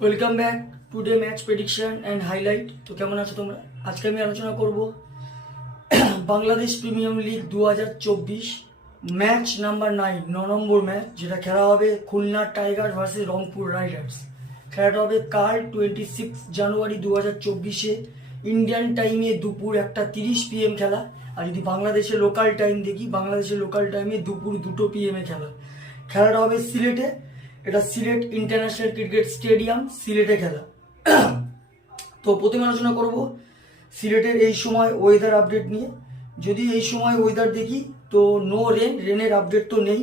Welcome back today match prediction and highlight. তো কেমন আছো তোমরা? আজকে আমি আলোচনা করব Bangladesh premier league 2024 match number 9 নম্বর ম্যাচ, যেটা খেলা হবে Khulna tiger versus Rangpur Riders. খেলাটা হবে কাল 26 জানুয়ারি 2024-এ ইন্ডিয়ান টাইমে দুপুর 1:30 PM খেলা। আর যদি বাংলাদেশের লোকাল টাইম দেখি, বাংলাদেশের লোকাল টাইমে দুপুর 2 PM খেলা। খেলাটা হবে সিলেটে। এটা সিলেট ইন্টারন্যাশনাল ক্রিকেট স্টেডিয়াম, সিলেটে খেলা। তো প্রথমে আলোচনা করব সিলেটের এই সময় ওয়েদার আপডেট নিয়ে। যদি এই সময় ওয়েদার দেখি তো নো রেনের আপডেট তো নেই,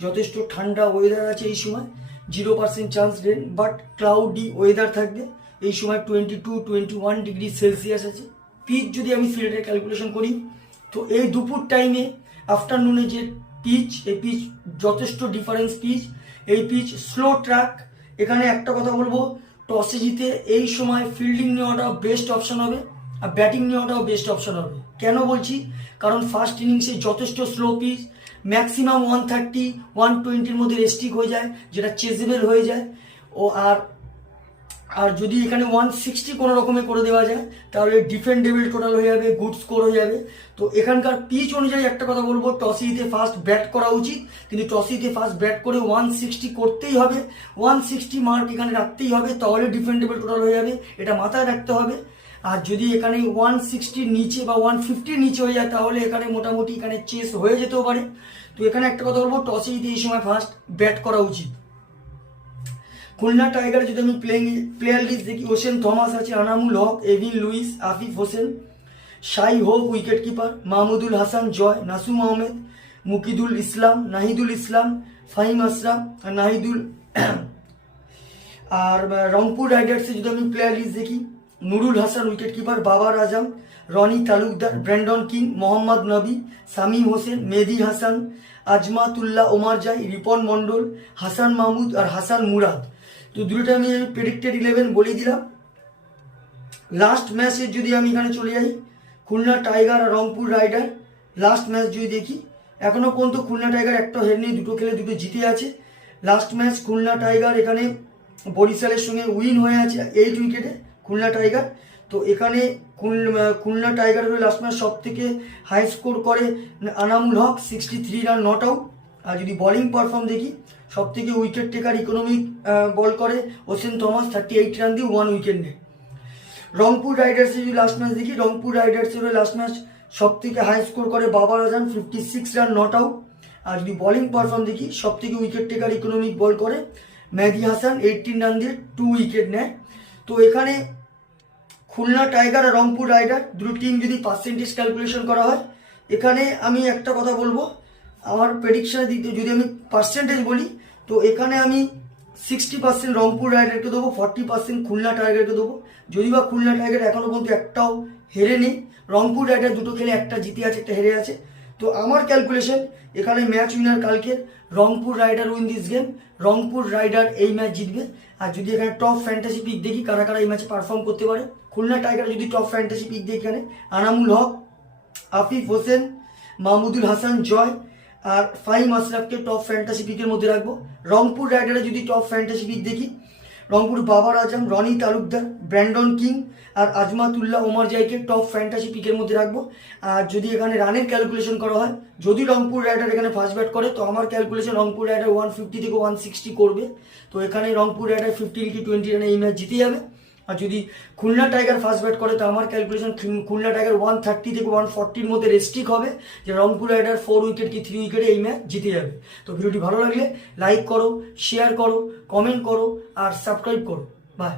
যথেষ্ট ঠান্ডা ওয়েদার আছে এই সময়, 0% chance rain, but cloudy weather থাকবে এই সময়। 22-21 ডিগ্রি সেলসিয়াস আছে। পিচ যদি আমি সিলেটের ক্যালকুলেশন করি তো এই দুপুর টাইমে আফটারনুনে যে পিচ, এই পিচ যথেষ্ট ডিফারেন্স পিচ। এই পিচ স্লো ট্র্যাক। এখানে একটা কথা বলবো, টসে জিতে এই সময় ফিল্ডিং নেওয়াটাও বেস্ট অপশন হবে আর ব্যাটিং নেওয়াটাও বেস্ট অপশন হবে। কেন বলছি? কারণ ফার্স্ট ইনিংসে যথেষ্ট স্লো পিচ, ম্যাক্সিমাম 130-120-র মধ্যে রেস্ট্রিক হয়ে যায়, যেটা চেজেবল হয়ে যায়। আর যদি এখানে 160 কোনো রকমে করে দেওয়া যায় তাহলে ডিফেন্ডেবল টোটাল হয়ে যাবে, গুড স্কোর হয়ে যাবে। তো এখানকার পিচ অনুযায়ী একটা কথা বলবো, টসিতে ফার্স্ট ব্যাট করা উচিত, কিন্তু টসিতে ফার্স্ট ব্যাট করে 160 করতেই হবে, 160 মার্ক এখানে রাখতেই হবে, তাহলে ডিফেন্ডেবল টোটাল হয়ে যাবে, এটা মাথায় রাখতে হবে। আর যদি এখানে 160 নিচে বা 150 নিচে হয়ে যায় তাহলে এখানে মোটামুটি এখানে চেস হয়ে যেতেও পারে। তো এখানে একটা কথা বলবো, টসে জিতে এই সময় ফার্স্ট ব্যাট করা উচিত। খুলনা টাইগার যদি আমি প্লেয়ার লিস্ট দেখি, হোসেন থমাস আছে, Anamul Haque, Evin Lewis, Afif Hossain, Shai Hope wicket keeper, Mahmudul Hasan Joy, Nasum Ahmed, Mukidul Islam, Nahidul Islam, Faheem Ashraf, Nahidul. আর রংপুর রাইডার্সে যদি আমি প্লেয়ার লিস্ট দেখি, নুরুল হাসান উইকেট কিপার, বাবার আজম, রনি তালুকদার, ব্র্যান্ডন কিং, মোহাম্মদ নবী, সামিম হোসেন, মেহেদি হাসান, আজমাতুল্লাহ ওমার জাই, রিপন মন্ডল, হাসান মাহমুদ আর হাসান মুরাদ। তো দুটোটা আমি প্রেডিক্টেড 11 বলে দিলাম। লাস্ট ম্যাচে যদি আমি এখানে চলে যাই, খুলনা টাইগার আর রংপুর রাইডার লাস্ট ম্যাচ যদি দেখি, এখনো পর্যন্ত খুলনা টাইগার একটা হের নেই, দুটো খেলে দুটো জিতে আছে। লাস্ট ম্যাচ খুলনা টাইগার এখানে বরিশালের সঙ্গে উইন হয়ে আছে 8 উইকেটে খুলনা টাইগার। তো এখানে খুলনা টাইগারের লাস্ট ম্যাচ সব থেকে হাই স্কোর করে Anamul Haque, 63 run not out. আর যদি বোলিং পারফর্ম দেখি, সব থেকে উইকেট টেকার ইকোনমিক বল করে হোসেন থমাস, 38 রান দিয়ে 1 উইকেট নেয়। রংপুর রাইডার্সের যদি লাস্ট ম্যাচ দেখি, রংপুর রাইডার্সের লাস্ট ম্যাচ সব থেকে হাই স্কোর করে বাবার আজম, 56 রান নট আউট। আর যদি বোলিং পারফর্ম দেখি, সব থেকে উইকেট টেকার ইকোনমিক বল করে মেহেদি হাসান, 18 রান দিয়ে 2 উইকেট নেয়। তো এখানে খুলনা টাইগার আর রংপুর রাইডার দুটো টিম যদি পার্সেন্টেজ ক্যালকুলেশন করা হয়, এখানে আমি একটা কথা বলবো, আমার প্রেডিকশনের দিক দিয়ে যদি আমি পার্সেন্টেজ বলি তো এখানে আমি 60% রংপুর রাইডারকে দেবো, 40% খুলনা টাইগারকে দেবো। যদি বা খুলনা টাইগার এখনো পর্যন্ত একটাও হেরে নেই, রংপুর রাইডার দুটো খেলে একটা জিতে আছে, একটা হেরে আছে। তো আমার ক্যালকুলেশন এখানে ম্যাচ উইনার কালকে Rangpur rider win this game, Rangpur rider এই ম্যাচ জিতবে। আর যদি এখানে টপ ফ্যান্টাসি পিক দেখি কারা কারা এই ম্যাচে পারফর্ম করতে পারে, খুলনা টাইগার যদি টপ ফ্যান্টাসি পিক দেখি, এখানে আনামুল হক, আফিফ হোসেন, মাহমুদুল হাসান জয় আর ফাহিম আশরাফকে টপ ফ্যান্টাসি পিকের মধ্যে রাখবো। রংপুর রাইডারে যদি টপ ফ্যান্টাসি পিক দেখি, রংপুর বাবার আজম, রনি তালুকদার, ব্র্যান্ডন কিং আর আজমাতুল্লাহ ওমার জাইকে টপ ফ্যান্টাসি পিকের মধ্যে রাখবো। আর যদি এখানে রানের ক্যালকুলেশন করা হয়, যদি রংপুর রাইডার এখানে ফার্স্ট ব্যাট করে তো আমার ক্যালকুলেশন রংপুর রাইডার 150 থেকে 160 করবে। তো এখানে রংপুর রাইডার 15 কি 20 রানে এই ম্যাচ জিতে যাবে। আর যদি খুলনা টাইগার ফার্স্ট ব্যাট করে তো আমার ক্যালকুলেশন খুলনা টাইগার 130 থেকে 140-র মধ্যে রেস্ট্রিক হবে, যে রংপুর রাইডার 4 উইকেট কি 3 উইকেটে এই ম্যাচ জিতে যাবে। তো ভিডিওটি ভালো লাগলে লাইক করো, শেয়ার করো, কমেন্ট করো আর সাবস্ক্রাইব করো। বাই।